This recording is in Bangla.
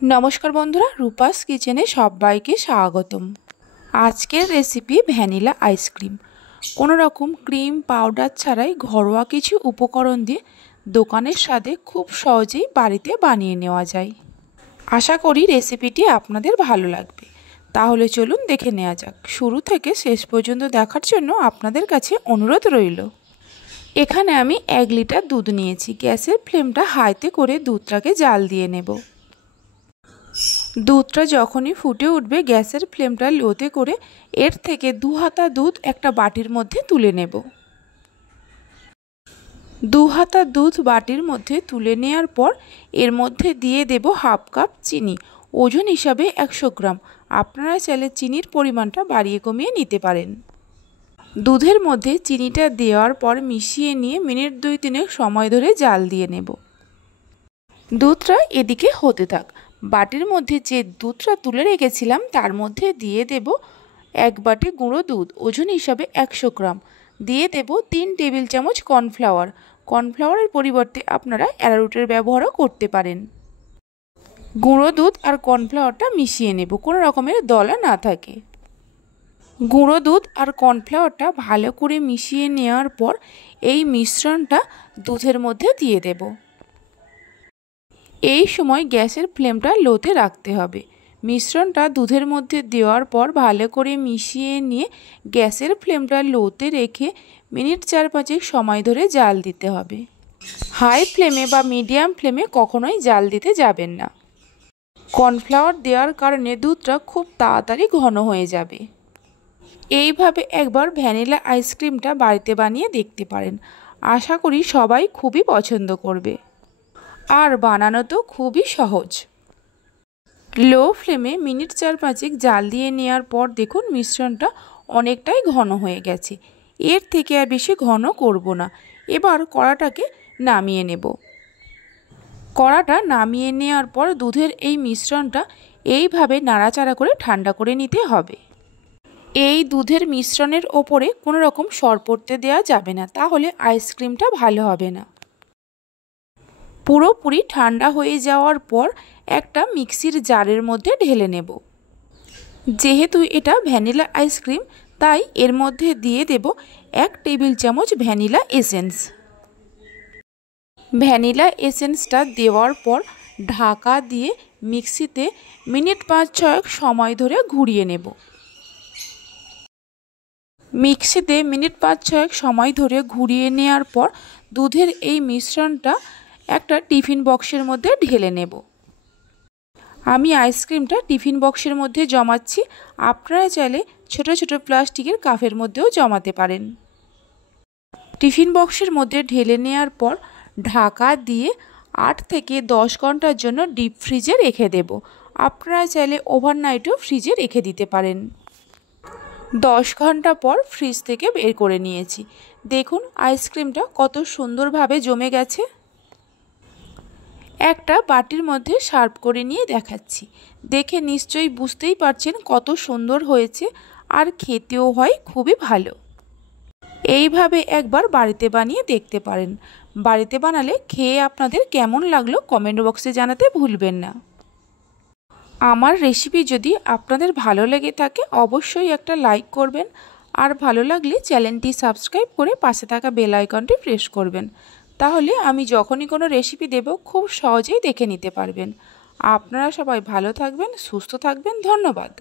नमस्कार बंधुरा रूपास किचेने सबाइके स्वागतम। आजकेर रेसिपि भ্যানিলা आइसक्रीम। कोनो रकम क्रीम पाउडार छाड़ाई घरोया किछु उपकरण दिए दोकानेर स्वादे खूब सहजेई बाड़ीते बानिये नेওয়া যায়। आशा करी रेसिपिटी आपनादेर भालो लागबे। ताहले चलुन देखे नेওয়া যাক। शुरू थेके शेष पर्यन्त देखार जन्य आपनादेर काछे अनुरोध रइल। एखाने आमी 1 लिटार दूध नियेछि। ग्यासेर फ्लेमटा हाईते करे दूधटाके जाल दिए नेब। दूधटा जखोनी फुटे उठबे ग्यासेर फ्लेमटा लोते करे एर थेके 2 हाता दूध एकटा बाटिर मध्य तुले नेब। 2 हाता दूध बाटिर मध्य तुले नेওয়ার पर एर मध्य दिए देब हाफ कप चीनी। ओजन हिसाबे 100 ग्राम। आपनारा चाइले चीनिर परिमाणटा बाड़िये कमिये निते पारेन। दूधेर मध्य चीनीटा देওয়ার पर मिशिये निये मिनिट 2-3 समय धरे जाल दिए नेब। दूधटा एदिके होते थाक। बाटिर मध्य जे दूधटा तुले रेखेछिलाम तार मध्य दिए देब 1 बाटी गुঁড়ো दूध। ओजन हिसाबे 100 ग्राम। दिए देब 3 टेबिल चामच कर्नफ्लावर। कर्नफ्लावारेर परिवर्ते आपनारा अ্যারারুটের ব্যবহারও করতে পারেন। गुঁড়ো दूध और कर्नफ्लावारटा मिशिয়ে নেব কোনো রকমের দলা না থাকে। गुঁড়ো दूध और कर्नफ्लावारटा ভালো করে মিশিয়ে নেওয়ার পর এই মিশ্রণটা দুধের মধ্যে দিয়ে দেব। এই সময় গ্যাসের ফ্লেমটা লোতে রাখতে হবে। মিশ্রণটা দুধের মধ্যে দেওয়ার পর ভালো করে মিশিয়ে নিয়ে গ্যাসের ফ্লেমটা লোতে রেখে মিনিট 4-5 সময় ধরে জাল দিতে হবে। হাই ফ্লেমে বা মিডিয়াম ফ্লেমে কখনোই জাল দিতে যাবেন না। কর্নফ্লাওয়ার দেওয়ার কারণে দুধটা খুব তাড়াতাড়ি ঘন হয়ে যাবে। এইভাবে একবার ভ্যানিলা আইসক্রিমটা বাড়িতে বানিয়ে দেখতে পারেন। আশা করি সবাই খুবই পছন্দ করবে। আর বানানো তো খুবই সহজ। লো ফ্লেমে মিনিট 4-5 জাল দিয়ে নেওয়ার পর দেখুন মিশ্রণটা অনেকটাই ঘন হয়ে গেছে। এর থেকে আর বেশি ঘন করব না। এবার কড়াটাকে নামিয়ে নেব। কড়াটা নামিয়ে নেওয়ার পর দুধের এই মিশ্রণটা এইভাবে নাড়াচাড়া করে ঠান্ডা করে নিতে হবে। এই দুধের মিশ্রণের ওপরে কোনো রকম সর পড়তে দেওয়া যাবে না, তাহলে আইসক্রিমটা ভালো হবে না। পুরোপুরি ঠান্ডা হয়ে যাওয়ার পর একটা মিক্সির জারের মধ্যে ঢেলে নেব। যেহেতু এটা ভ্যানিলা আইসক্রিম তাই এর মধ্যে দিয়ে দেব 1 টেবিল চামচ ভ্যানিলা এসেন্স। ভ্যানিলা এসেন্সটা দেওয়ার পর ঢাকা দিয়ে মিক্সিতে মিনিট 5-6 সময় ধরে ঘুরিয়ে নেব। মিক্সিতে মিনিট 5-6 সময় ধরে ঘুরিয়ে নেওয়ার পর দুধের এই মিশ্রণটা একটা টিফিন বক্সের মধ্যে ঢেলে নেব। আমি আইসক্রিমটা টিফিন বক্সের মধ্যে জমাচ্ছি। আপনারা চাইলে ছোট ছোট প্লাস্টিকের কাপের মধ্যেও জমাতে পারেন। টিফিন বক্সের মধ্যে ঢেলে নেওয়ার পর ঢাকা দিয়ে 8 থেকে 10 ঘন্টার জন্য ডিপ ফ্রিজে রেখে দেব। আপনারা চাইলে ওভারনাইটও ফ্রিজে রেখে দিতে পারেন। 10 ঘন্টা পর ফ্রিজ থেকে বের করে নিয়েছি। দেখুন আইসক্রিমটা কত সুন্দরভাবে জমে গেছে। একটা বাটির মধ্যে সার্ভ করে নিয়ে দেখাচ্ছি। দেখে নিশ্চয়ই বুঝতেই পারছেন কত সুন্দর হয়েছে আর খেতেও হয় খুবই ভালো। এইভাবে একবার বাড়িতে বানিয়ে দেখতে পারেন। বাড়িতে বানালে খেয়ে আপনাদের কেমন লাগলো কমেন্ট বক্সে জানাতে ভুলবেন না। আমার রেসিপি যদি আপনাদের ভালো লেগে থাকে অবশ্যই একটা লাইক করবেন আর ভালো লাগলে চ্যানেলটি সাবস্ক্রাইব করে পাশে থাকা বেল আইকনটি প্রেস করবেন। তাহলে আমি যখনই কোনো রেসিপি দেব খুব সহজেই দেখে নিতে পারবেন। আপনারা সবাই ভালো থাকবেন, সুস্থ থাকবেন। ধন্যবাদ।